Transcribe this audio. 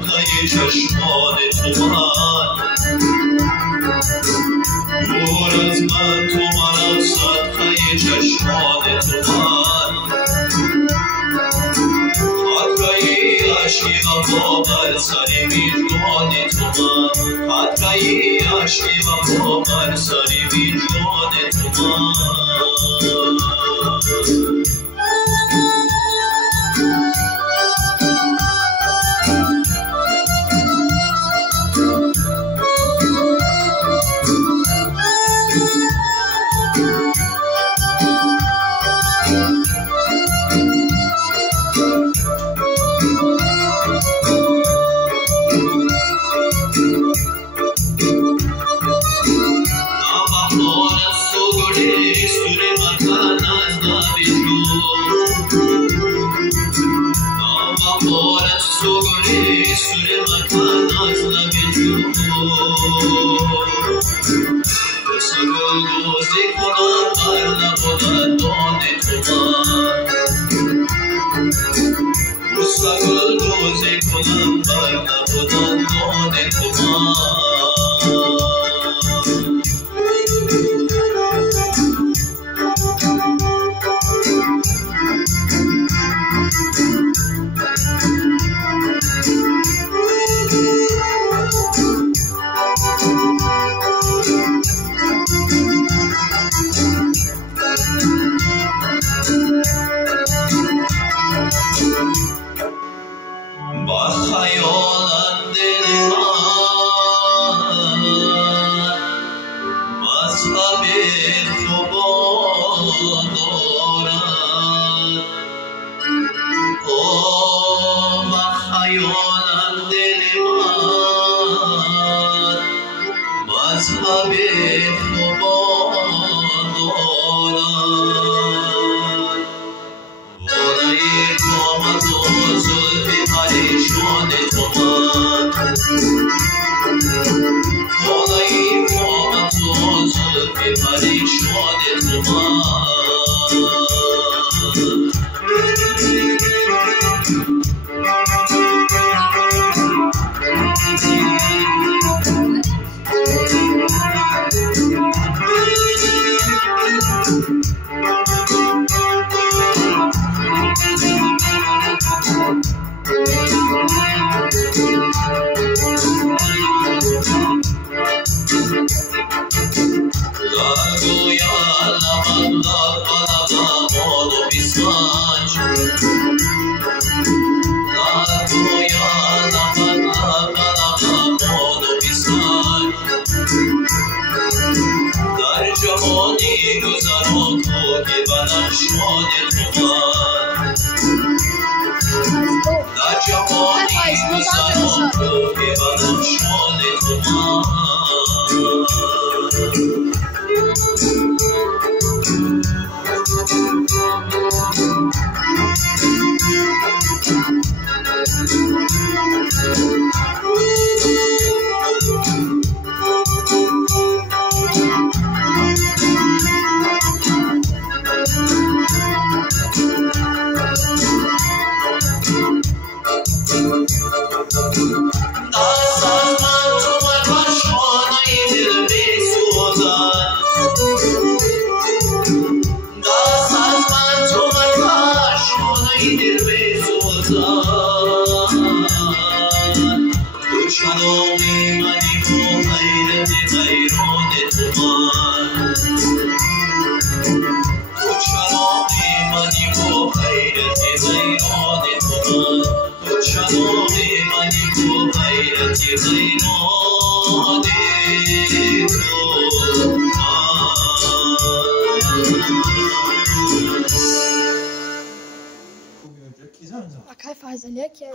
صدقه چشمان تو من دور از من تو منم صدقه چشمان تو من خطره عشقی وفا بر سر ویجدان تو من خطره عشقی وفا بر سر ویجدان تو من مستقل دوزی کنم بر نبودن دان تو من با خیالت دل من مذهب خوبا دارد با خیالت دل من مذهب خوبا دارد بالای قامت و زلف پریشان تو من بالای قامت و زلف پریشان تو من در جهانی گذران تو که بنفشان تو من در جهانی گذران تو که بنفشان تو من كيف هذا ليك يا